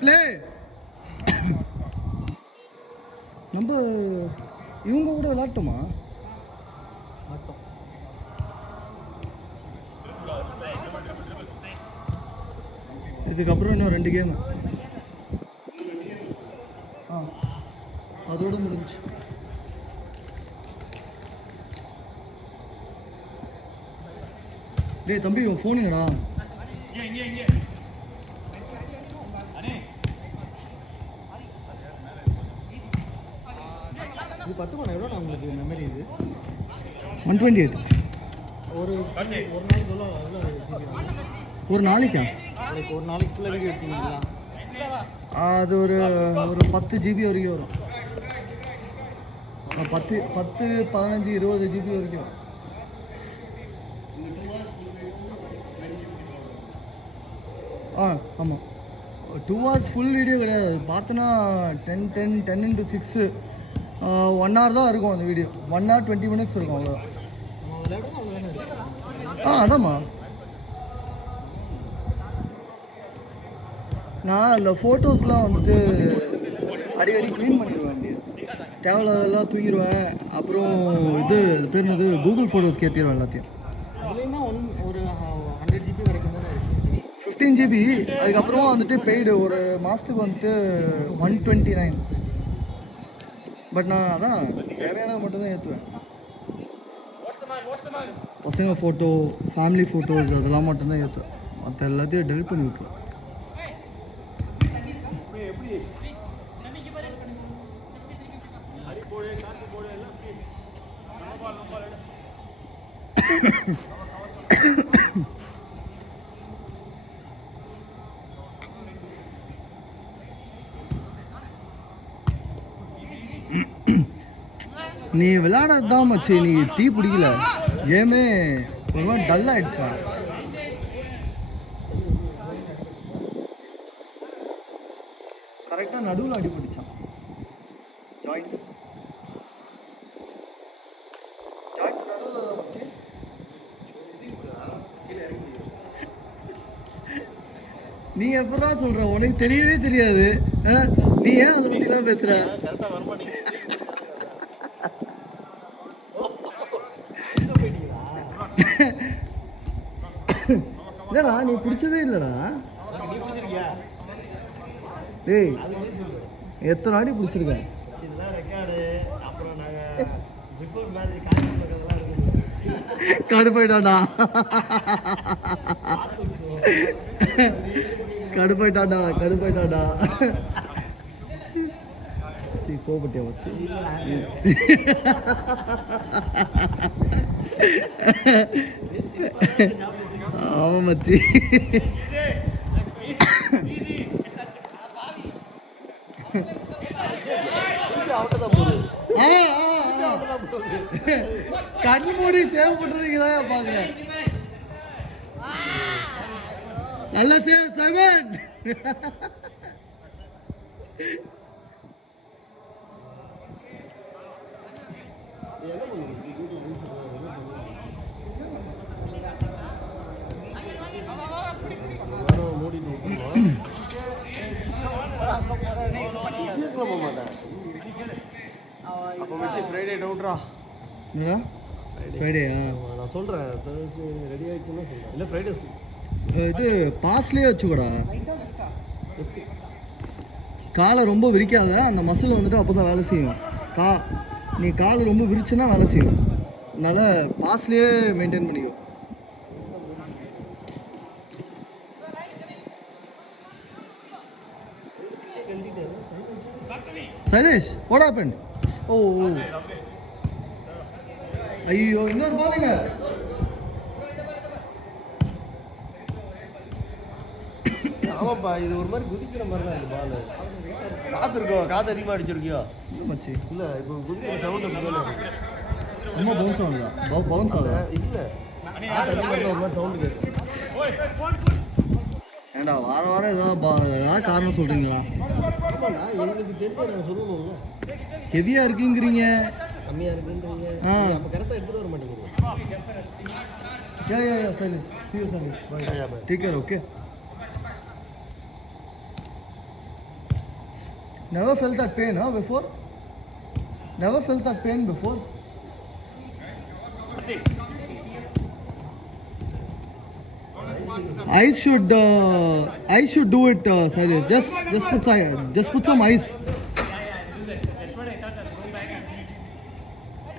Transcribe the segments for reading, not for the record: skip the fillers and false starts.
Play நம்ம இவங்க கூட விளையாட்டோமா? இதுக்கப்புறம் இன்னும் 2 கேமு. அதோட முடிஞ்சு. டேய் தம்பி உன் ஃபோனுங்கடா. இது 10 மணி எவ்வளோ உங்களுக்கு மெமரி? இது 128. ஒரு நாளைக்கு எவ்வளோ ஒரு நாளைக்கா? ஒரு நாளைக்கு ஃபுல்லாக வீடியோ எடுத்தீங்களா? அது ஒரு 10 GB வரைக்கும் வரும். 10 15 20 GB வரைக்கும் வரும். ஆமாம் 2 hours ஃபுல் வீடியோ கிடையாது. பார்த்தோன்னா 10 into 6 1 hour தான் இருக்கும் அந்த வீடியோ. 1 hour 20 minutes இருக்கும் அவ்வளோ. அதாம்மா நான் அந்த ஃபோட்டோஸ்லாம் வந்துட்டு அடிக்கடி க்ளீன் பண்ணிடுவேன். தேவையில்லாதெல்லாம் தூக்கிடுவேன். அப்புறம் இது பேர் என்னது கூகுள் ஃபோட்டோஸ்க்கு ஏற்றிடுவேன் எல்லாத்தையும். அதுலேயும் ஒரு 100 GB வரைக்கும் தானே இருக்குது. 15 GB. அதுக்கப்புறம் வந்துட்டு பெய்டு ஒரு மாதத்துக்கு வந்துட்டு 129. பட் நான் அதான் தேவையானது மட்டும்தான் ஏற்றுவேன். பசங்க ஃபோட்டோ, ஃபேமிலி ஃபோட்டோஸ் அதெல்லாம் மட்டும்தான் ஏற்றுவேன். மற்ற எல்லாத்தையும் டெலிட் பண்ணி விட்டுருவேன். நீ விளையாடதான் மச்சி, நீ தீ பிடிக்கல. கேமே ஒரு மாதிரி டல் ஆயிடுச்சா? கரெக்டாக நடுவில் அடி பிடிச்சான். ஜாயிண்ட் நீ எப்படா சொல்ற? உனக்கு தெரியவே தெரியாது. நீ ஏன் அதை பத்திலாம் பேசுற? இல்லடா நீ பிடிச்சதே இல்லடா. டேய் எத்தனை ஆடி பிடிச்சிருக்க? கடுப்பாயிட்டாடா கடுப்பாயிட்டாடா. சரி கோபப்பட்டியா வச்சு? ஆமா மச்சி. கண் மூடி சேவ் பண்றதுக்கு தான் பாக்குறேன். நல்ல சேவ் 7. ஃப்ரைடே டவுட்ரா. ஃப்ரைடேயா? நான் சொல்கிறேன் ரெடி ஆகிடுச்சுன்னா சொல்கிறேன். இல்லை ஃப்ரைடே இது பாஸ்லேயே வச்சுக்கூடா. காலை ரொம்ப விரிக்காத. அந்த மசில் வந்துட்டு அப்போ தான் வேலை செய்யும். நீ கால் ரொம்ப விரிச்சுன்னா வேலை செய்யும். அதனால பாஸ்லேயே மெயின்டைன் பண்ணிக்கோ. Shailesh what happened? ஓ ஐயோ இன்னொரு பாருங்க. ஆமாப்பா இது ஒரு மாதிரி குதிக்கிற மாதிரி தான் இது பால். காத்திருக்கோம், காற்று அதிகமாக அடிச்சிருக்கியோ மச்சி? இல்லை இப்போ குதிக்கிற சவுண்டு ரொம்ப பவுன்ஸ் ஆகுதா? பவுன்ஸ் ஆகுதா? இல்லை காற்று அதிகமாக ஒரு மாதிரி சவுண்டு கேட்கு. ஏண்டா வாரம் ஏதாவது காரணம் சொல்கிறீங்களா? எங்களுக்கு தெரிஞ்ச நான் சொல்லணும்ல. ஹெவியாக இருக்குங்கிறீங்க, கம்மியாக இருக்குன்றீங்க. அப்போ கரெக்டாக எடுத்துகிட்டு வர மாட்டேங்கிறீங்க. Yeah, Sailesh. See you, Sailesh. Bye. Take care, okay? Never felt that pain, huh, before? Never felt that pain before? Ice should do it, Silas. Just put some ice.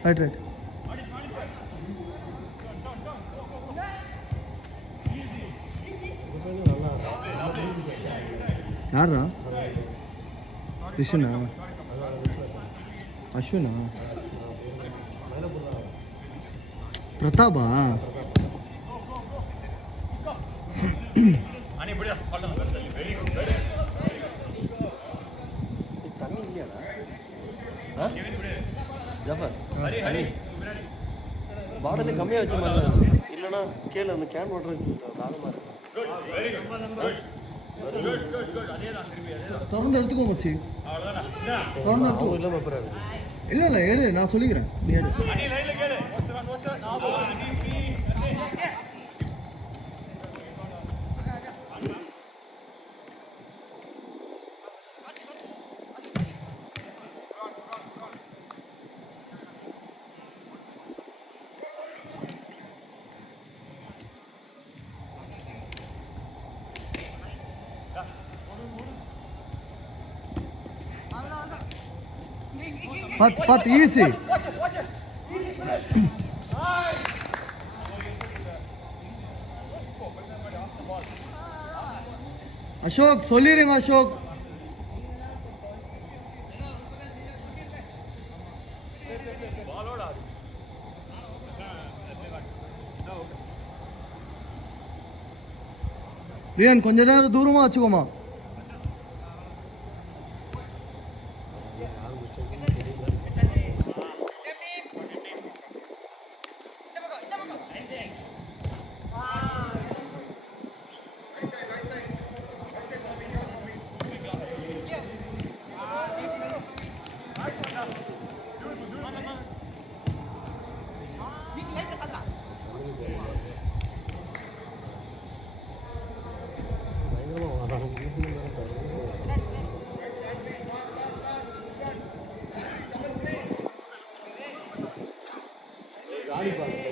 Right. யாரா கிருஷ்ணா அஸ்வினா பிரதாபா தண்ணி இல்லையாடா ஜஃபர் பாட்டிலே கம்மியாக வச்ச மாதிரி தான் இல்லைன்னா கீழே அந்த கேன் வாட்டர் தாகமாக இருக்கு திறந்து எடுத்துக்கோ மச்சி திறந்து எடுத்துக்கோ இல்லாமல் அப்புறம் இல்லை எடு நான் சொல்லிக்கிறேன் நீ எடு But easy. Ashok, சொல்லிருங்க அசோக். ரியான் கொஞ்ச நேரம் தூரமா வச்சுக்கோமா. காடி பாருங்க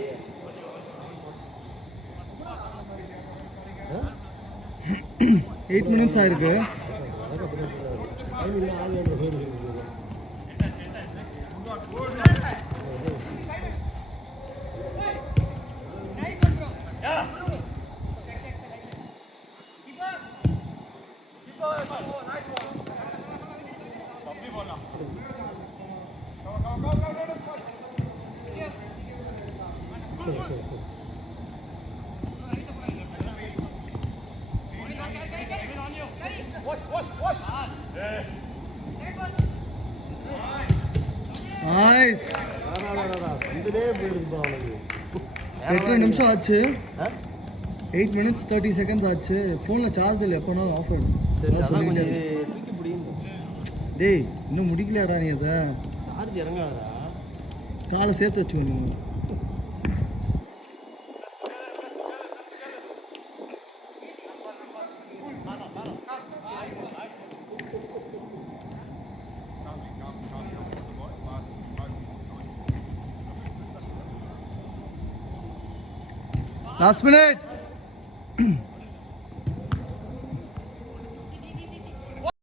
8 minutes ஆயிருக்கு. Nice. 8 நிமிஷம் ஆச்சு. 8 minutes 30 seconds ஆச்சு. ஃபோன்ல சார்ஜ் இல்லை, எப்போனாலும் ஆஃப் ஆயிடும். சரி அதான் கொஞ்சம் தூக்கி பிடிங்க. டேய் இன்னும் முடிக்கலையாடா நீ அதை? சார்ஜ் இறங்காதடா. காலை சேர்த்து வச்சுக்கோங்க. Last minute.